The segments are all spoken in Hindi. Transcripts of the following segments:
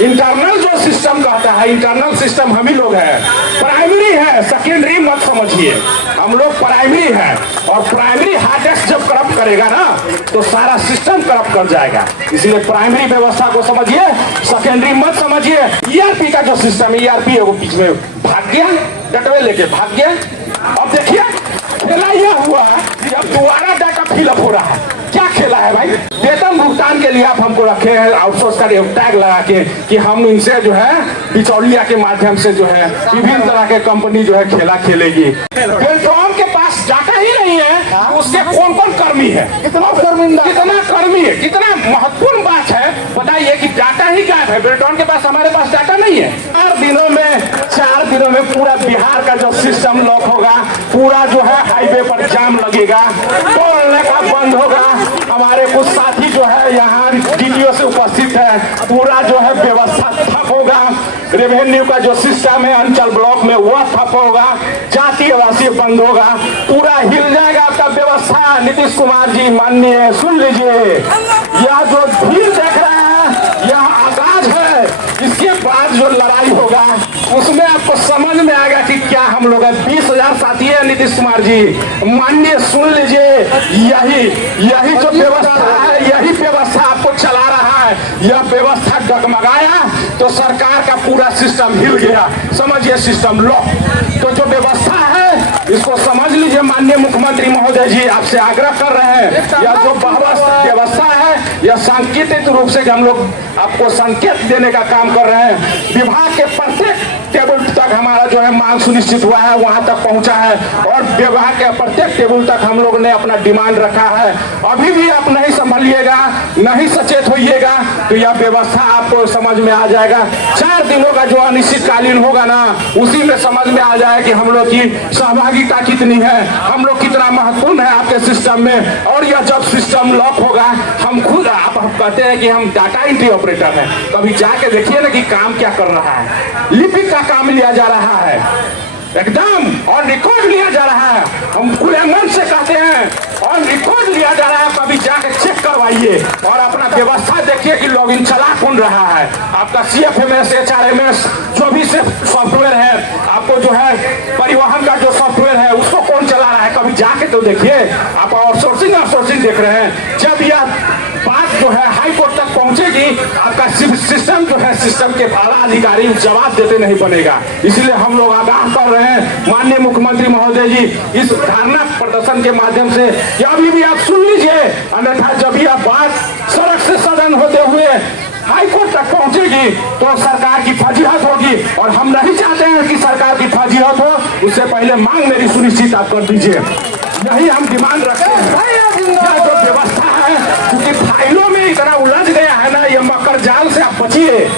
इंटरनल जो सिस्टम कहता है, इंटरनल सिस्टम हम ही लोग हैं। प्राइमरी है, सेकेंडरी मत समझिए। हम लोग प्राइमरी है, और प्राइमरी हार्ड डिस्क जब करप्ट करेगा ना तो सारा सिस्टम करप्ट कर जाएगा। इसलिए प्राइमरी व्यवस्था को समझिए, सेकेंडरी मत समझिए। ईआरपी का जो सिस्टम है, ईआरपी है वो बीच में भाग गया, डटवे लेके भाग गया। अब देखिए खेला यह हुआ कि अब दोबारा डाटा फिलअप हो रहा है। क्या खेला है भाई? वेतन भुगतान के लिए आप हमको रखे हैं आउटसोर्स का टैग लगा के कि हम इनसे जो है बिचौलिया के माध्यम से जो है विभिन्न तरह के कंपनी जो है खेला खेलेगी। बेल्ट्रॉन के पास डाटा ही नहीं है, उसके कौन कौन कर्मी है, कितना कर्मी है, कितना महत्वपूर्ण बात है। बताइए कि डाटा ही गायब है। बेल्ट्रॉन के पास, हमारे पास डाटा नहीं है। 4 दिनों में पूरा बिहार का जो सिस्टम लॉक होगा, पूरा जो है हाईवे पर जाम लगेगा, टोल का बंद होगा। हमारे कुछ साथी जो है यहाँ डीटीओ से उपस्थित है, पूरा जो है व्यवस्था ठप होगा। रेवेन्यू का जो सिस्टम है अंचल ब्लॉक में वह ठप होगा, जाति आवासीय बंद होगा, पूरा हिल जाएगा आपका व्यवस्था। नीतीश कुमार जी माननीय, सुन लीजिए, यह जो भीड़ देख रहे हैं यह आगाज है। इसके बाद जो लड़ाई होगा उसमें आपको समझ में आएगा कि क्या हम लोग हैं। 20,000 साथी है नीतीश कुमार जी माननीय, सुन लीजिए, यही जो व्यवस्था है, यही व्यवस्था आपको चला रहा है। यह व्यवस्था डगमगाया तो सरकार का पूरा सिस्टम हिल गया, समझिए सिस्टम लॉक। तो जो व्यवस्था है इसको समझ लीजिए। माननीय मुख्यमंत्री महोदय जी आपसे आग्रह कर रहे हैं, यह जो व्यवस्था है यह सांकेतिक रूप से हम लोग आपको संकेत देने का काम कर रहे हैं। विभाग के प्रत्येक टेबल तक हमारा जो है मांग सुनिश्चित हुआ है, वहां तक पहुंचा है, और विभाग के प्रत्येक टेबल तक हम लोग ने अपना डिमांड रखा है। अभी भी आप नहीं संभलिएगा, नहीं सचेत होइएगा तो यह व्यवस्था आपको समझ में आ जाएगा। 4 दिनों का जो अनिश्चितकालीन होगा ना, उसी में समझ में आ जाए कि हम लोग की सहभागिता कितनी है, हम लोग कितना महत्वपूर्ण है आपके सिस्टम में। और यह जब सिस्टम लॉक होगा, हम खुद, आप कहते हैं कि हम डाटा एंट्री ऑपरेटर हैं, कभी जाके देखिए ना कि काम क्या कर रहा है। लिपिक का काम लिया जा रहा है एकदम, और रिकॉर्ड लिया जा रहा है। हम खुले मन से कहते हैं, और रिकॉर्ड लिया जा रहा है। कभी जाके चेक करवाइए और अपना व्यवस्था देखिए कि लॉगिन चला कौन रहा है। आपका CFMS, HRMS जो भी सॉफ्टवेयर है, आपको जो है परिवहन का जो सॉफ्टवेयर है उसको कौन चला रहा है, कभी जाके तो देखिए। आप आउटसोर्सिंग देख रहे हैं। जब यह बात जो है हाई कोर्ट तक पहुंचेगी, आपका सिस्टम जो है, सिस्टम के आला अधिकारी जवाब देते नहीं बनेगा। इसलिए हम लोग आगाह कर रहे हैं माननीय मुख्यमंत्री महोदय जी इस धरना प्रदर्शन के माध्यम से कि अभी भी आप सुन लीजिए, अन्यथा जब यह बात सड़क से सदन होते हुए हाई कोर्ट तक पहुंचेगी तो सरकार की फजीहत होगी, और हम नहीं चाहते हैं कि सरकार की फजीहत हो। उससे पहले मांग मेरी सुनिश्चित आप कर दीजिए, यही हम डिमांड रखते हैं। यह जो व्यवस्था है, क्योंकि फाइलों में इतना उलझ गया है ना, यह मकर जाल से आप बचिए।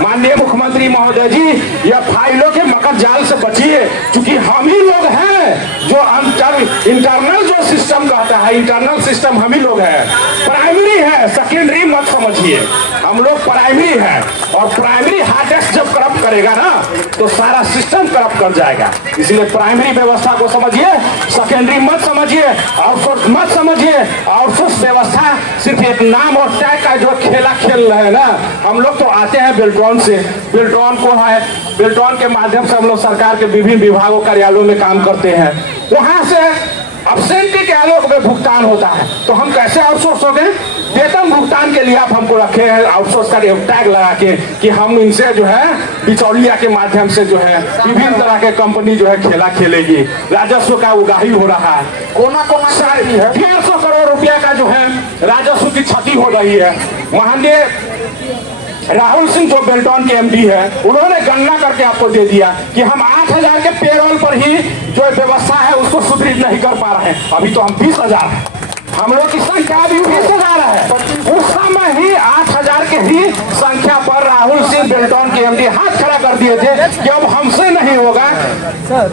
माननीय मुख्यमंत्री महोदय जी, यह फाइलों के मकर जाल से बचिए, क्योंकि हम ही लोग हैं जो इंटरनल जो सिस्टम कहता है, इंटरनल सिस्टम हम ही लोग हैं। प्राइमरी है, सेकेंडरी मत समझिए। हम लोग प्राइमरी है, और प्राइमरी हार्ड डिस्क जब करप्ट करेगा ना तो सारा सिस्टम करप्ट कर जाएगा। इसलिए प्राइमरी व्यवस्था को समझिए, सेकेंडरी मत समझिए, आउटसोर्स मत समझिए। आउटसोर्स व्यवस्था सिर्फ एक नाम और टैग का जो खेला खेल रहे हैं ना। हम लोग तो आते हैं बेल्ट्रॉन से, बेल्ट्रॉन को है, बेल्ट्रॉन के माध्यम से हम लोग सरकार के विभिन्न विभागों कार्यालयों में काम करते हैं, वहां से अब्सेंटी के आलोक में भुगतान होता है। तो हम कैसे आउटसोर्स हो गए? वेतन भुगतान के लिए आप हमको रखे हैं आउटसोर्स का टैग लगा के कि हम इनसे जो है बिचौलिया के माध्यम से जो है विभिन्न तरह के कंपनी जो है खेला खेलेगी। राजस्व का उगाही हो रहा है, कोना 150 करोड़ रुपया का जो है राजस्व की क्षति हो रही है। माननीय राहुल सिंह जो बेल्ट्रॉन के MD है, उन्होंने गणना करके आपको दे दिया कि हम 8,000 के पेरोल पर ही जो व्यवस्था है उसको सुदृढ़ नहीं कर पा रहे हैं। अभी तो हम 20,000 है, हम लोग की संख्या अभी 20,000 है। उस समय ही 8,000 के ही संख्या पर राहुल सिंह बेल्ट्रॉन के MD हाथ खड़ा कर दिए थे कि अब हमसे नहीं होगा,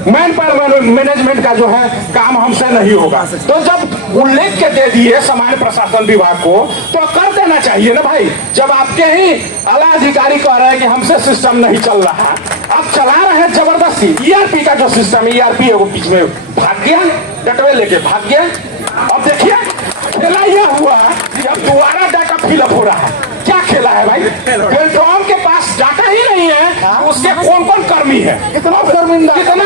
मैन पावर मैनेजमेंट का जो है काम हमसे नहीं होगा। तो जब उल्लेख के दे दिए सामान्य प्रशासन विभाग को तो कर देना चाहिए ना भाई। जब आपके ही आला अधिकारी कह रहे हैं कि हमसे सिस्टम नहीं चल रहा, आप चला रहे हैं जबरदस्ती। ERP का जो सिस्टम है, ERP है वो बीच में भाग गया, डटवे लेके भाग गया। अब देखिए खेला यह हुआ कि अब दोबारा डाटा फिलअप हो रहा है। क्या खेला है भाई? बेल्ट्रॉन के पास उसके कौन कौन कर्मी है, कितना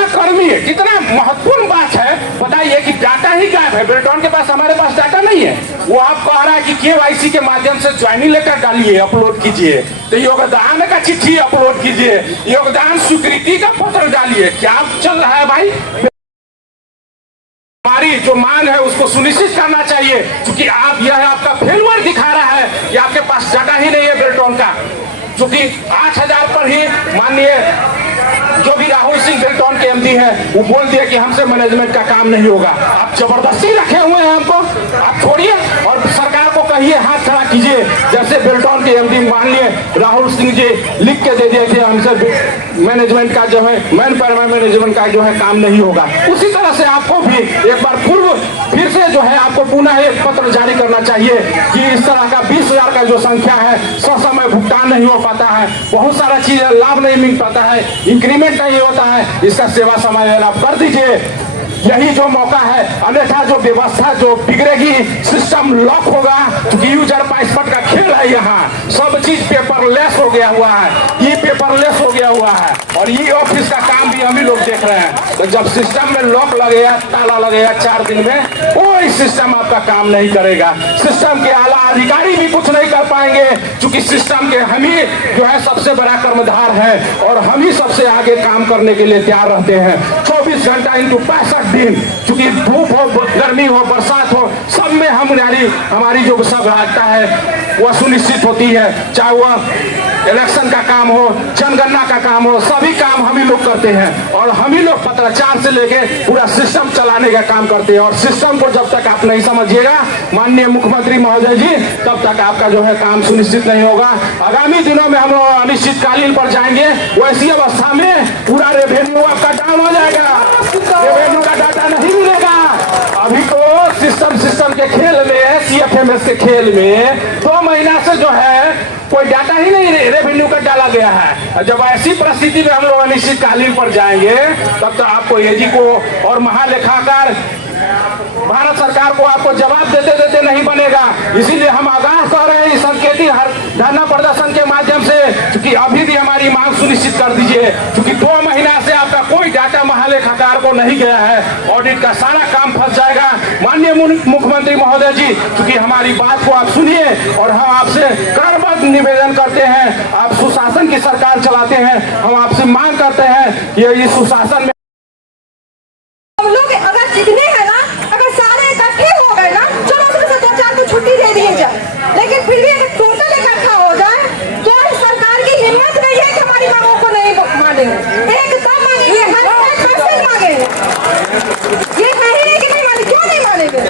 कर्मी है, कितना महत्वपूर्ण बात है। बताइए कि डाटा ही गायब है, बेल्ट्रॉन के पास, हमारे पास डाटा नहीं है। वो आप कह रहा है कि KYC के माध्यम से ज्वाइनिंग लेटर डालिए, अपलोड कीजिए, तो योगदान का चिट्ठी अपलोड कीजिए, योगदान स्वीकृति का पत्र डालिए। क्या चल रहा है भाई? हमारी जो मांग है उसको सुनिश्चित करना चाहिए, क्योंकि आप यह आपका फेलुअर दिखा रहा है कि आपके पास डाटा ही नहीं है बेल्ट्रॉन का। क्योंकि 8,000 पर ही माननीय जो भी राहुल सिंह बेल्ट्रॉन के MD है वो बोल दिया कि हमसे मैनेजमेंट का काम नहीं होगा। आप जबरदस्ती रखे हुए हैं हमको, आप छोड़िए और सरकार को कहिए हाथ खड़ा कीजिए। जैसे बेल्ट्रॉन के MD माननीय राहुल सिंह जी लिख के दे दिए थे हमसे मैनेजमेंट का जो है मैन पावर मैनेजमेंट का जो है काम नहीं होगा, उसी तरह से आपको भी एक बार फिर से जो है आपको पुनः एक पत्र जारी करना चाहिए कि इस तरह का 20,000 का जो संख्या है ससमय भुगतान नहीं हो पाता है, बहुत सारा चीज लाभ नहीं मिल पाता है, इंक्रीमेंट नहीं होता है, इसका सेवा समायोजन आप कर दीजिए। यही जो मौका है, अन्यथा जो व्यवस्था जो बिगड़ेगी, सिस्टम लॉक होगा, क्योंकि यूजर पासवर्ड का खेल है। यहाँ सब चीज पेपरलेस हो गया हुआ है, ये पेपरलेस हो गया हुआ है और ये ऑफिस का काम भी हम ही लोग देख रहे हैं। तो जब सिस्टम में लॉक लगेगा, ताला लगेगा 4 दिन में, कोई सिस्टम आपका काम नहीं करेगा। सिस्टम के आला अधिकारी भी कुछ नहीं कर पाएंगे, क्योंकि सिस्टम के हम ही जो है सबसे बड़ा कर्मधार है और हम ही सबसे आगे काम करने के लिए तैयार रहते हैं। 24 घंटा इंटू 65 दिन, क्योंकि धूप हो, गर्मी हो, बरसात हो, सब में हमारी जो सभ्यता है वह सुनिश्चित होती है। चाहे वह इलेक्शन का काम हो, जनगणना का काम हो, सभी काम हम ही लोग करते हैं और हम ही लोग पत्राचार से लेके पूरा सिस्टम चलाने का काम करते हैं। और सिस्टम को जब तक आप नहीं समझिएगा माननीय मुख्यमंत्री महोदय जी, तब तक आपका जो है काम सुनिश्चित नहीं होगा। आगामी दिनों में हम लोग अनिश्चितकालीन पर जाएंगे, वैसी अवस्था में पूरा रेवेन्यू आपका डाउन हो जाएगा, रेवेन्यू का डाटा नहीं मिलेगा। अभी तो सिस्टम के खेल में, CFMS के खेल में 2 महीना से जो है कोई डाटा ही नहीं रेवेन्यू का डाला गया है। जब ऐसी परिस्थिति में हम लोग अनिश्चितकालीन पर जाएंगे, तब तो आपको AG को और महालेखाकार भारत सरकार को आपको जवाब देते देते नहीं बनेगा। इसीलिए हम आगाह कर रहे हैं संकेती धरना प्रदर्शन के माध्यम से, क्योंकि अभी भी हमारी मांग सुनिश्चित कर दीजिए, क्योंकि 2 महीना से आपका कोई डाटा महालेखाकार को नहीं गया है। ऑडिट का सारा काम फंस जाएगा। माननीय मुख्यमंत्री महोदय जी, क्योंकि हमारी बात को आप सुनिए और हम आपसे करबद्ध निवेदन करते हैं, आप सुशासन की सरकार चलाते हैं, हम आपसे मांग करते हैं कि ये सुशासन में जितने हैं ना, अगर सारे इकट्ठे हो गए ना, चलो उसमें से 2-4 को छुट्टी दे दिए जाए, लेकिन फिर भी अगर टोटल इकट्ठा हो जाए तो सरकार की हिम्मत नहीं है कि हमारी मांगों को नहीं मानेंगे। एकदम मांगेंगे, 100% मांगेंगे। ये नहीं है कि नहीं माने, क्यों नहीं मानेंगे?